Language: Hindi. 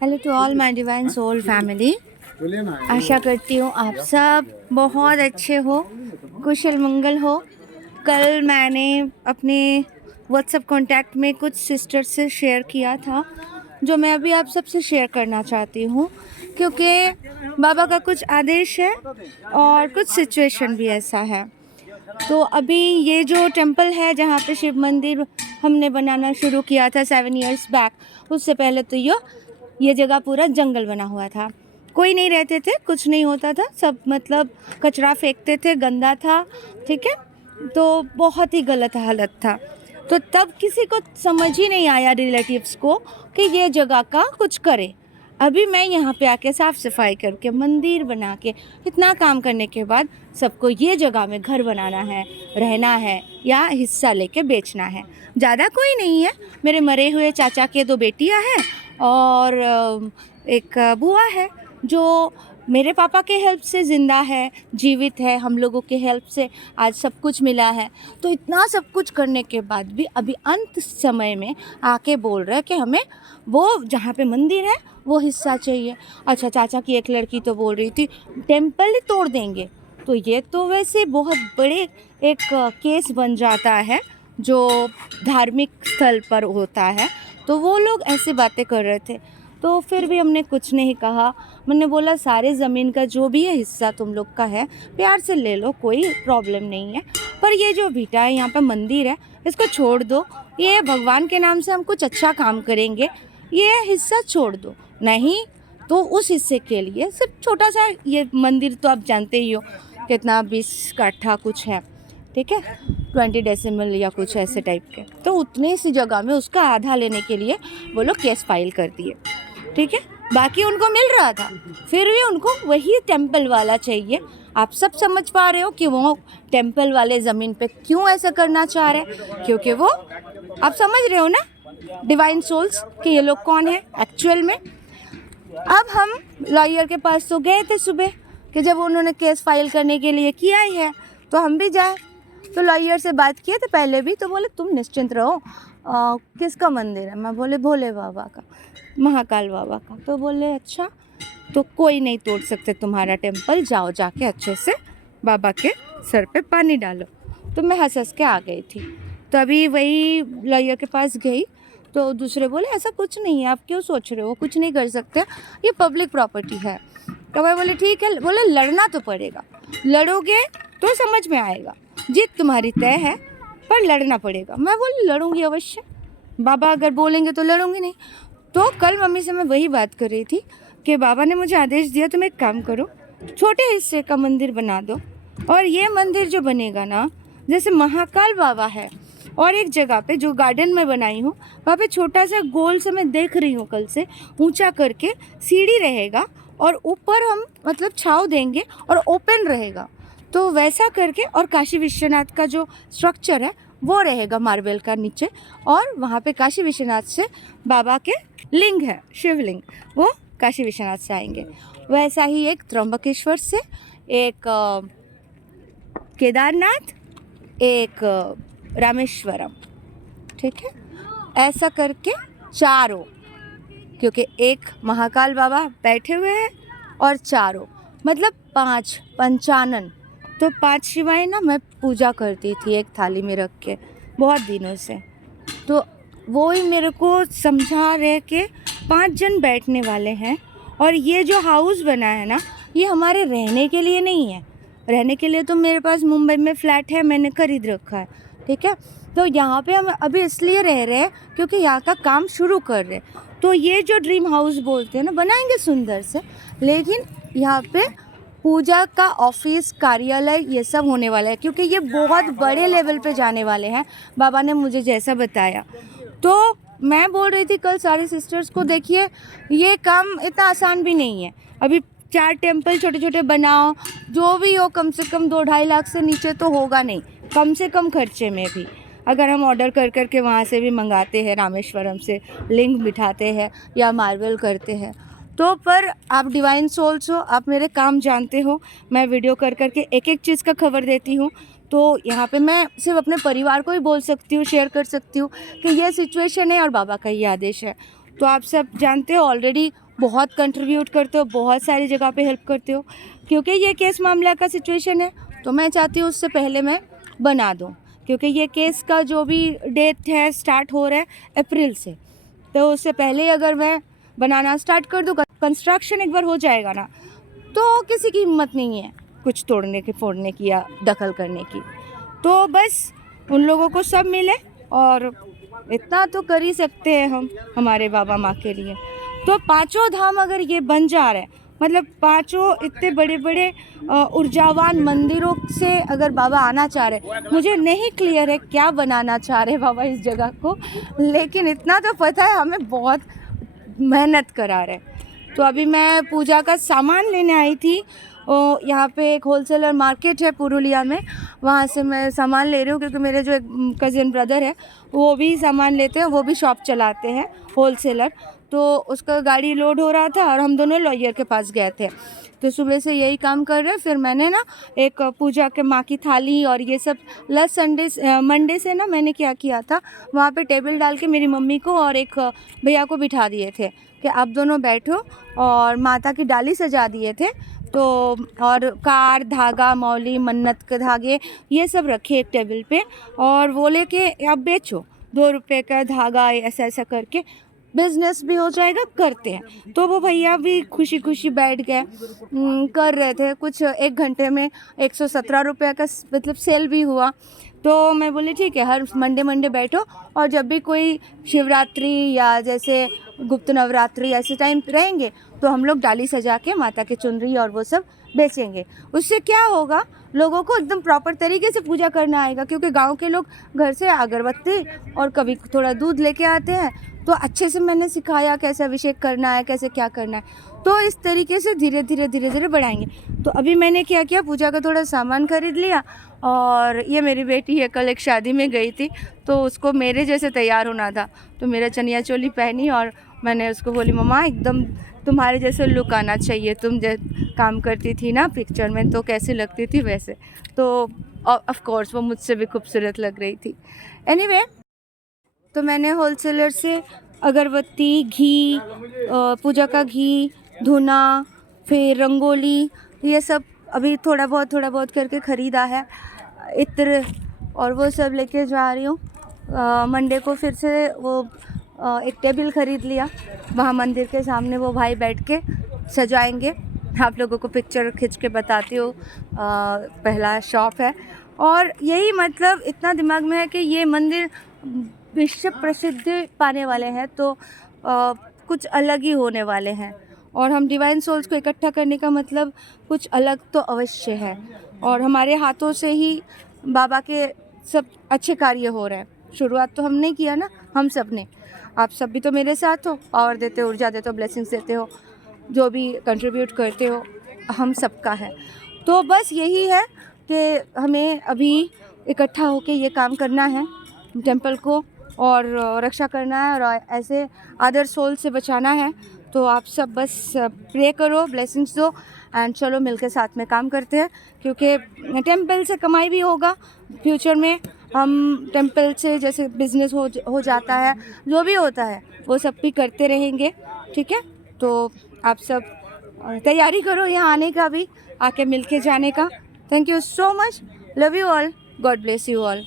Hello to all my divine soul family. आशा करती हूँ आप सब बहुत अच्छे हो, कुशल मंगल हो। कल मैंने अपने व्हाट्सएप कॉन्टैक्ट में कुछ सिस्टर से शेयर किया था, जो मैं अभी आप सबसे शेयर करना चाहती हूँ, क्योंकि बाबा का कुछ आदेश है और कुछ सिचुएशन भी ऐसा है। तो अभी ये जो टेंपल है जहाँ पे शिव मंदिर हमने बनाना शुरू किया था 7 इयर्स बैक, उससे पहले तो ये जगह पूरा जंगल बना हुआ था। कोई नहीं रहते थे, कुछ नहीं होता था, सब मतलब कचरा फेंकते थे, गंदा था, ठीक है। तो बहुत ही गलत हालत था। तो तब किसी को समझ ही नहीं आया रिलेटिव्स को कि ये जगह का कुछ करे। अभी मैं यहाँ पे आके साफ़ सफाई करके मंदिर बना के इतना काम करने के बाद सबको ये जगह में घर बनाना है, रहना है या हिस्सा लेके बेचना है। ज़्यादा कोई नहीं है, मेरे मरे हुए चाचा के 2 बेटियाँ हैं और एक बुआ है जो मेरे पापा के हेल्प से ज़िंदा है, जीवित है। हम लोगों के हेल्प से आज सब कुछ मिला है। तो इतना सब कुछ करने के बाद भी अभी अंत समय में आके बोल रहे हैं कि हमें वो जहाँ पे मंदिर है वो हिस्सा चाहिए। अच्छा, चाचा की एक लड़की तो बोल रही थी टेम्पल ही तोड़ देंगे। तो ये तो वैसे बहुत बड़े एक केस बन जाता है जो धार्मिक स्थल पर होता है। तो वो लोग ऐसी बातें कर रहे थे, तो फिर भी हमने कुछ नहीं कहा। मैंने बोला सारे ज़मीन का जो भी है हिस्सा तुम लोग का है, प्यार से ले लो, कोई प्रॉब्लम नहीं है। पर ये जो भिटा है, यहाँ पे मंदिर है, इसको छोड़ दो। ये भगवान के नाम से हम कुछ अच्छा काम करेंगे, ये हिस्सा छोड़ दो। नहीं तो उस हिस्से के लिए सिर्फ छोटा सा ये मंदिर, तो आप जानते ही हो कितना 20 काठा कुछ है, ठीक है, 20 डेसिमल या कुछ ऐसे टाइप के। तो उतनी सी जगह में उसका आधा लेने के लिए वो लोग केस फाइल कर दिए, ठीक है। बाकी उनको मिल रहा था, फिर भी उनको वही टेंपल वाला चाहिए। आप सब समझ पा रहे हो कि वो टेंपल वाले ज़मीन पे क्यों ऐसा करना चाह रहे हैं, क्योंकि वो, आप समझ रहे हो ना डिवाइन सोल्स कि ये लोग कौन है एक्चुअल में। अब हम लॉयर के पास तो गए थे सुबह, कि जब उन्होंने केस फाइल करने के लिए किया ही है तो हम भी जाए। तो लॉयर से बात किए थे पहले भी, तो बोले तुम निश्चिंत रहो, किसका मंदिर है? मैं बोले भोले बाबा का, महाकाल बाबा का। तो बोले अच्छा, तो कोई नहीं तोड़ सकते तुम्हारा टेम्पल, जाओ जाके अच्छे से बाबा के सर पे पानी डालो। तो मैं हंस हंस के आ गई थी। तो अभी वही लॉयर के पास गई तो दूसरे बोले ऐसा कुछ नहीं है, आप क्यों सोच रहे हो, कुछ नहीं कर सकते, ये पब्लिक प्रॉपर्टी है। तो मैं बोले ठीक है। बोले लड़ना तो पड़ेगा, लड़ोगे तो समझ में आएगा, जीत तुम्हारी तय है पर लड़ना पड़ेगा। मैं बोली लड़ूंगी अवश्य, बाबा अगर बोलेंगे तो लड़ूंगी नहीं। तो कल मम्मी से मैं वही बात कर रही थी कि बाबा ने मुझे आदेश दिया तुम एक काम करो, छोटे हिस्से का मंदिर बना दो। और ये मंदिर जो बनेगा ना, जैसे महाकाल बाबा है, और एक जगह पे जो गार्डन में बनाई हूँ वहाँ पे छोटा सा गोल से मैं देख रही हूँ, कल से ऊंचा करके सीढ़ी रहेगा और ऊपर हम मतलब छाँव देंगे और ओपन रहेगा। तो वैसा करके, और काशी विश्वनाथ का जो स्ट्रक्चर है वो रहेगा मार्बल का नीचे, और वहाँ पे काशी विश्वनाथ से बाबा के लिंग है, शिवलिंग, वो काशी विश्वनाथ से आएंगे। वैसा ही एक त्र्यंबकेश्वर से, एक केदारनाथ, एक रामेश्वरम, ठीक है, ऐसा करके चारों, क्योंकि एक महाकाल बाबा बैठे हुए हैं और चारों मतलब 5 पंचानन। तो 5 शिवाएं ना मैं पूजा करती थी एक थाली में रख के बहुत दिनों से। तो वो ही मेरे को समझा रहे कि 5 जन बैठने वाले हैं, और ये जो हाउस बना है ना, ये हमारे रहने के लिए नहीं है। रहने के लिए तो मेरे पास मुंबई में फ्लैट है, मैंने खरीद रखा है, ठीक है। तो यहाँ पे हम अभी इसलिए रह रहे हैं क्योंकि यहाँ का काम शुरू कर रहे हैं। तो ये जो ड्रीम हाउस बोलते हैं ना, बनाएंगे सुंदर से, लेकिन यहाँ पे पूजा का ऑफिस, कार्यालय, ये सब होने वाला है, क्योंकि ये बहुत बड़े लेवल पे जाने वाले हैं, बाबा ने मुझे जैसा बताया। तो मैं बोल रही थी कल सारी सिस्टर्स को, देखिए ये काम इतना आसान भी नहीं है। अभी 4 टेम्पल छोटे छोटे बनाओ, जो भी हो कम से कम 2-2.5 लाख से नीचे तो होगा नहीं, कम से कम खर्चे में भी। अगर हम ऑर्डर कर कर के वहाँ से भी मंगाते हैं, रामेश्वरम से लिंक बिठाते हैं या मार्बल करते हैं, तो पर आप डिवाइन सोल्स हो, आप मेरे काम जानते हो, मैं वीडियो कर कर के एक एक चीज़ का खबर देती हूँ। तो यहाँ पे मैं सिर्फ अपने परिवार को ही बोल सकती हूँ, शेयर कर सकती हूँ कि ये सिचुएशन है और बाबा का ये आदेश है। तो आप सब जानते हो ऑलरेडी बहुत कंट्रीब्यूट करते हो, बहुत सारी जगह पे हेल्प करते हो। क्योंकि ये केस मामला का सिचुएशन है तो मैं चाहती हूँ उससे पहले मैं बना दूँ, क्योंकि ये केस का जो भी डेट है स्टार्ट हो रहा है अप्रैल से, तो उससे पहले अगर मैं बनाना स्टार्ट कर दूँ, कंस्ट्रक्शन एक बार हो जाएगा ना, तो किसी की हिम्मत नहीं है कुछ तोड़ने की, फोड़ने की या दखल करने की। तो बस उन लोगों को सब मिले, और इतना तो कर ही सकते हैं हम हमारे बाबा माँ के लिए। तो पांचों धाम अगर ये बन जा रहे हैं, मतलब पांचों इतने बड़े बड़े ऊर्जावान मंदिरों से अगर बाबा आना चाह रहे, मुझे नहीं क्लियर है क्या बनाना चाह रहे बाबा इस जगह को, लेकिन इतना तो पता है हमें बहुत मेहनत करा रहे। तो अभी मैं पूजा का सामान लेने आई थी, यहाँ पे एक होलसेलर मार्केट है पुरुलिया में, वहाँ से मैं सामान ले रही हूँ, क्योंकि मेरे जो एक कज़िन ब्रदर है वो भी सामान लेते हैं, वो भी शॉप चलाते हैं होलसेलर। तो उसका गाड़ी लोड हो रहा था और हम दोनों लॉयर के पास गए थे, तो सुबह से यही काम कर रहे हैं। फिर मैंने ना एक पूजा के माँ की थाली और ये सब लास्ट मंडे से ना मैंने क्या किया था, वहाँ पे टेबल डाल के मेरी मम्मी को और एक भैया को बिठा दिए थे कि आप दोनों बैठो, और माता की डाली सजा दिए थे। तो और कार, धागा, मौली, मन्नत के धागे ये सब रखे एक टेबल पे, और बोले कि आप बेचो 2 रुपये का धागा, ऐसा ऐसा करके बिजनेस भी हो जाएगा, करते हैं। तो वो भैया भी खुशी खुशी बैठ गए, कर रहे थे। कुछ 1 घंटे में 117 रुपये का मतलब सेल भी हुआ। तो मैं बोली ठीक है, हर मंडे बैठो, और जब भी कोई शिवरात्रि या जैसे गुप्त नवरात्रि ऐसे टाइम रहेंगे तो हम लोग डाली सजा के माता के चुनरी और वो सब बेचेंगे। उससे क्या होगा, लोगों को एकदम प्रॉपर तरीके से पूजा करना आएगा, क्योंकि गांव के लोग घर से अगरबत्ती और कभी थोड़ा दूध लेके आते हैं, तो अच्छे से मैंने सिखाया कैसे अभिषेक करना है, कैसे क्या करना है। तो इस तरीके से धीरे धीरे बढ़ाएंगे। तो अभी मैंने क्या किया, पूजा का थोड़ा सामान खरीद लिया, और ये मेरी बेटी है कल एक शादी में गई थी, तो उसको मेरे जैसे तैयार होना था, तो मेरा चनिया चोली पहनी और मैंने उसको बोली मम्मा एकदम तुम्हारे जैसे लुक आना चाहिए, तुम जब काम करती थी ना पिक्चर में तो कैसी लगती थी वैसे। तो ऑफ कोर्स वो मुझसे भी खूबसूरत लग रही थी। एनीवे, तो मैंने होलसेलर से अगरबत्ती, घी, पूजा का घी, धुना, फिर रंगोली, ये सब अभी थोड़ा बहुत करके ख़रीदा है, इत्र और वो सब लेके जा रही हूँ। मंडे को फिर से वो एक टेबल ख़रीद लिया, वहाँ मंदिर के सामने वो भाई बैठ के सजाएंगे। आप लोगों को पिक्चर खींच के बताती हूँ। पहला शॉप है, और यही मतलब इतना दिमाग में है कि ये मंदिर विश्व प्रसिद्धि पाने वाले हैं, तो कुछ अलग ही होने वाले हैं। और हम डिवाइन सोल्स को इकट्ठा करने का मतलब कुछ अलग तो अवश्य है, और हमारे हाथों से ही बाबा के सब अच्छे कार्य हो रहे हैं। शुरुआत तो हमने किया ना, हम सब ने। आप सब भी तो मेरे साथ हो, पावर देते हो, ऊर्जा देते हो, ब्लेसिंग्स देते हो, जो भी कंट्रीब्यूट करते हो, हम सबका है। तो बस यही है कि हमें अभी इकट्ठा होके ये काम करना है, टेंपल को और रक्षा करना है, और ऐसे अदर सोल से बचाना है। तो आप सब बस प्रे करो, ब्लेसिंग्स दो, एंड चलो मिलकर साथ में काम करते हैं, क्योंकि टेंपल से कमाई भी होगा। फ्यूचर में हम टेंपल से जैसे बिज़नेस हो जाता है, जो भी होता है वो सब भी करते रहेंगे। ठीक है, तो आप सब तैयारी करो यहाँ आने का भी, आके मिल के जाने का। Thank you so much, love you all, God bless you all.